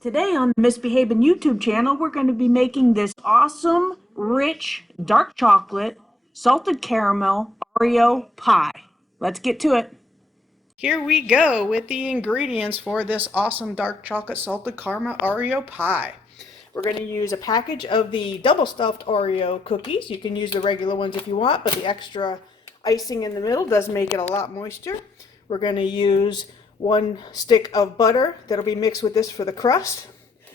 Today on the Misbehaving YouTube channel, we're going to be making this awesome, rich, dark chocolate, salted caramel Oreo pie. Let's get to it. Here we go with the ingredients for this awesome dark chocolate salted caramel Oreo pie. We're going to use a package of the double stuffed Oreo cookies. You can use the regular ones if you want, but the extra icing in the middle does make it a lot moister. We're going to use 1 stick of butter that'll be mixed with this for the crust.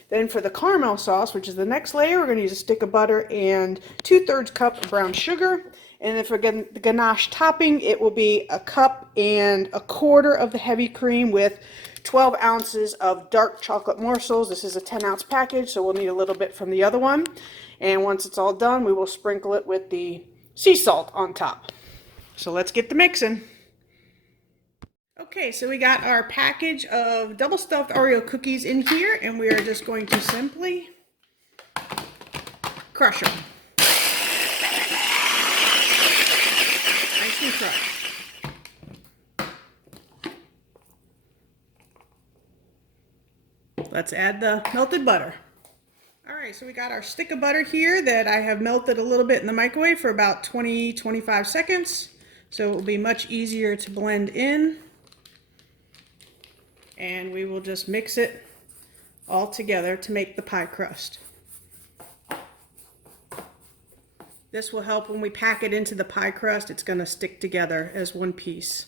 Then for the caramel sauce, which is the next layer, we're going to use a stick of butter and 2/3 cup of brown sugar. And then for the ganache topping, it will be 1 cup and 1/4 of the heavy cream with 12 ounces of dark chocolate morsels. This is a 10-ounce package, so we'll need a little bit from the other one. And once it's all done, we will sprinkle it with the sea salt on top. So let's get the mixing. Okay, so we got our package of double stuffed Oreo cookies in here, and we are just going to simply crush them. Nice and crushed. Let's add the melted butter. All right, so we got our stick of butter here that I have melted a little bit in the microwave for about 20-25 seconds. So it will be much easier to blend in. And we will just mix it all together to make the pie crust. This will help when we pack it into the pie crust. It's going to stick together as one piece.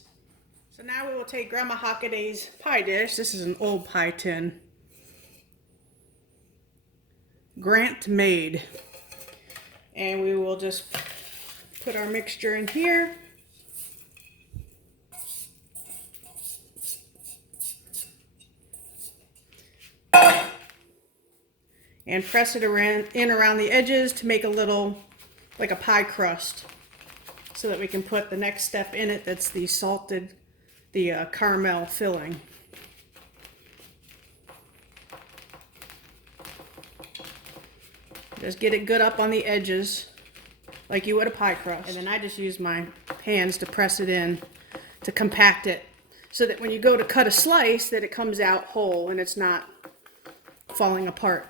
So now we will take Grandma Hockaday's pie dish. This is an old pie tin. Grant made. And we will just put our mixture in here. And press it around the edges to make a little, like a pie crust, so that we can put the next step in it. That's the caramel filling. Just get it good up on the edges, like you would a pie crust. And then I just use my hands to press it in to compact it, so that when you go to cut a slice, that it comes out whole and it's not falling apart.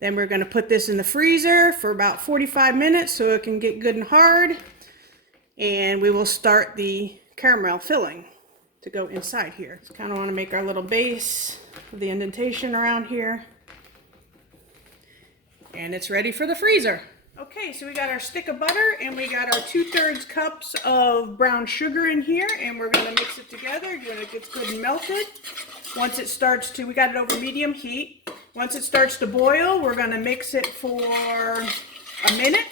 Then we're going to put this in the freezer for about 45 minutes so it can get good and hard. And we will start the caramel filling to go inside here. Just kind of want to make our little base of the indentation around here. And it's ready for the freezer. Okay, so we got our stick of butter and we got our 2/3 cups of brown sugar in here, and we're going to mix it together when it gets good and melted. Once it starts to, we got it over medium heat. Once it starts to boil, we're going to mix it for a minute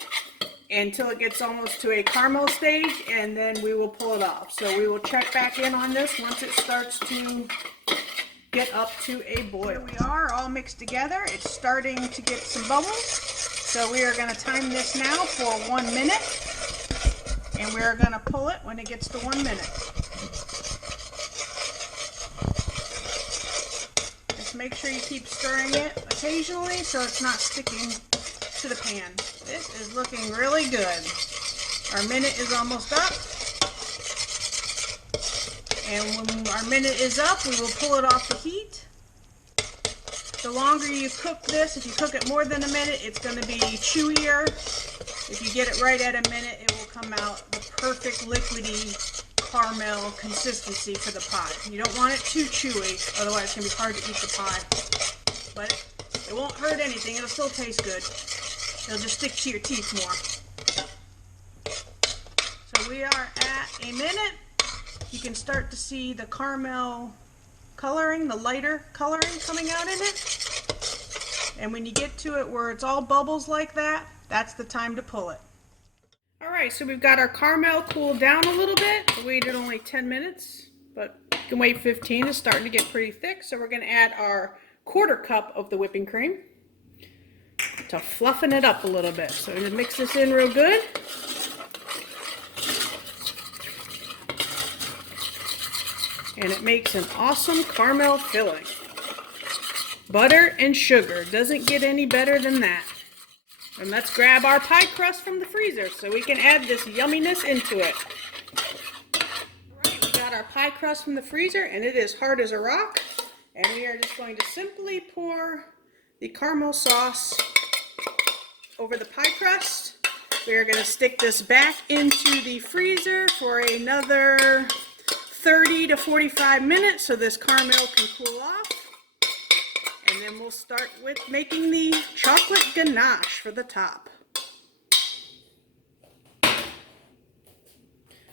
until it gets almost to a caramel stage, and then we will pull it off. So we will check back in on this once it starts to get up to a boil. Here we are, all mixed together. It's starting to get some bubbles. So we are going to time this now for 1 minute, and we are going to pull it when it gets to 1 minute. Make sure you keep stirring it occasionally so it's not sticking to the pan. This is looking really good. Our minute is almost up. And when our minute is up, we will pull it off the heat. The longer you cook this, if you cook it more than a minute, it's going to be chewier. If you get it right at a minute, it will come out the perfect liquidy caramel consistency for the pie. You don't want it too chewy, otherwise it's going to be hard to eat the pie. But it won't hurt anything, it'll still taste good. It'll just stick to your teeth more. So we are at a minute. You can start to see the caramel coloring, the lighter coloring coming out in it. And when you get to it where it's all bubbles like that, that's the time to pull it. Alright, so we've got our caramel cooled down a little bit. I waited only 10 minutes, but you can wait 15. It's starting to get pretty thick, so we're going to add our 1/4 cup of the whipping cream to fluffen it up a little bit. So we're going to mix this in real good. And it makes an awesome caramel filling. Butter and sugar. Doesn't get any better than that. And let's grab our pie crust from the freezer so we can add this yumminess into it. All right, we got our pie crust from the freezer, and it is hard as a rock. And we are just going to simply pour the caramel sauce over the pie crust. We are going to stick this back into the freezer for another 30 to 45 minutes so this caramel can cool off. And then we'll start with making the chocolate ganache for the top.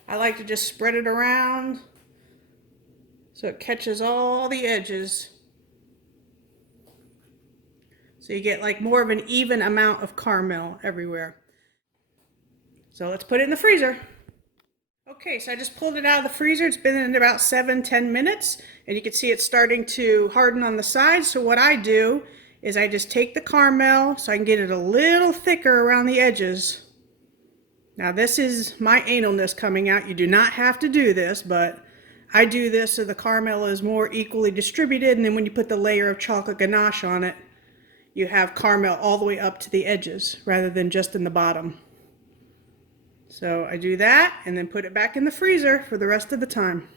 I like to just spread it around so it catches all the edges. So you get like more of an even amount of caramel everywhere. So let's put it in the freezer. Okay, so I just pulled it out of the freezer. It's been in about 7-10 minutes, and you can see it's starting to harden on the sides. So what I do is I just take the caramel so I can get it a little thicker around the edges. Now this is my analness coming out. You do not have to do this, but I do this so the caramel is more equally distributed, and then when you put the layer of chocolate ganache on it, you have caramel all the way up to the edges rather than just in the bottom. So I do that and then put it back in the freezer for the rest of the time.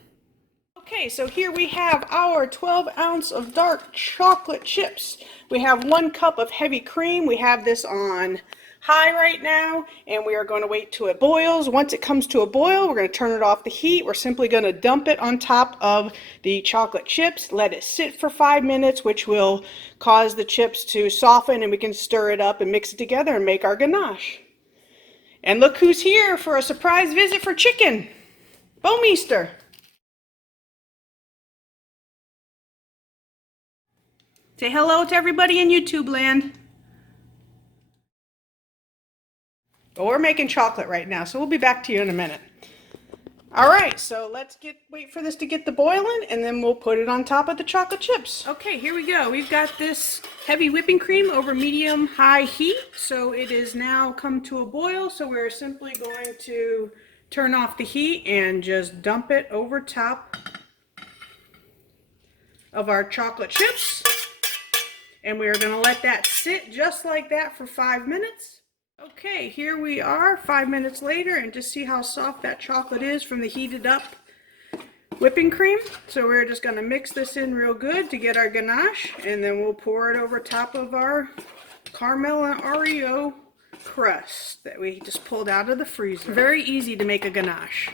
Okay, so here we have our 12 ounce of dark chocolate chips. We have 1 cup of heavy cream. We have this on high right now, and we are going to wait till it boils. Once it comes to a boil, we're going to turn it off the heat. We're simply going to dump it on top of the chocolate chips, let it sit for 5 minutes, which will cause the chips to soften, and we can stir it up and mix it together and make our ganache. And look who's here for a surprise visit for chicken. Beaumeester. Say hello to everybody in YouTube land. But we're making chocolate right now, so we'll be back to you in a minute. All right, so let's wait for this to get the boiling, and then we'll put it on top of the chocolate chips. Okay, here we go. We've got this heavy whipping cream over medium-high heat, so it is now come to a boil. So we're simply going to turn off the heat and just dump it over top of our chocolate chips. And we are going to let that sit just like that for 5 minutes. Okay, here we are 5 minutes later, and just see how soft that chocolate is from the heated up whipping cream. So we're just going to mix this in real good to get our ganache, and then we'll pour it over top of our caramel and Oreo crust that we just pulled out of the freezer. Very easy to make a ganache.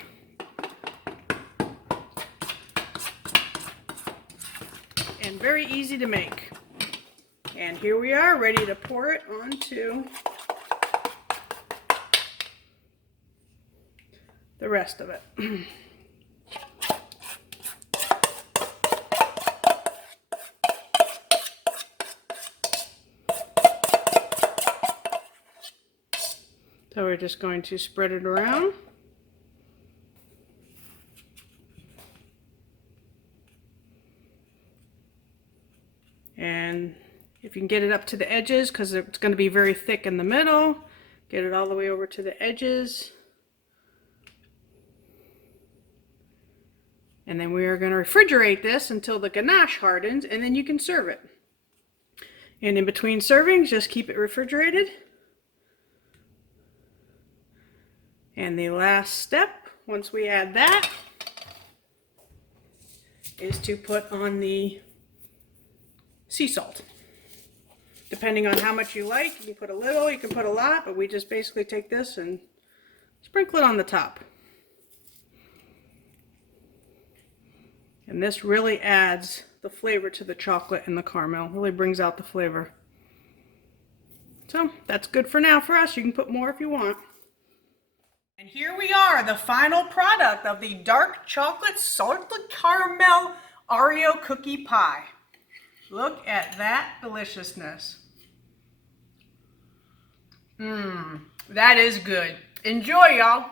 And very easy to make. And here we are, ready to pour it onto the rest of it. So we're just going to spread it around. And if you can get it up to the edges, because it's going to be very thick in the middle, get it all the way over to the edges. And then we are going to refrigerate this until the ganache hardens, and then you can serve it. And in between servings, just keep it refrigerated. And the last step, once we add that, is to put on the sea salt. Depending on how much you like, you can put a little, you can put a lot, but we just basically take this and sprinkle it on the top. And this really adds the flavor to the chocolate and the caramel. Really brings out the flavor. So that's good for now for us. You can put more if you want. And here we are, the final product of the dark chocolate salted caramel Oreo cookie pie. Look at that deliciousness. That is good. Enjoy, y'all.